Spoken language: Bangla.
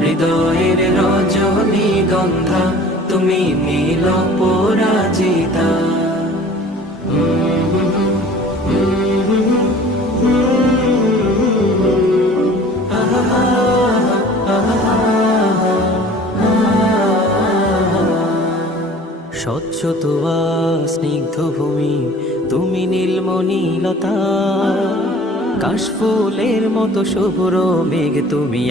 হৃদয়ের রজনী গন্ধা, তুমি নীল পরাজিতা। স্বচ্ছ স্নিগ্ধ ভূমি, তুমি নীলমণিলতা কাশফুলের মতো শুভ্র মেঘ তুমি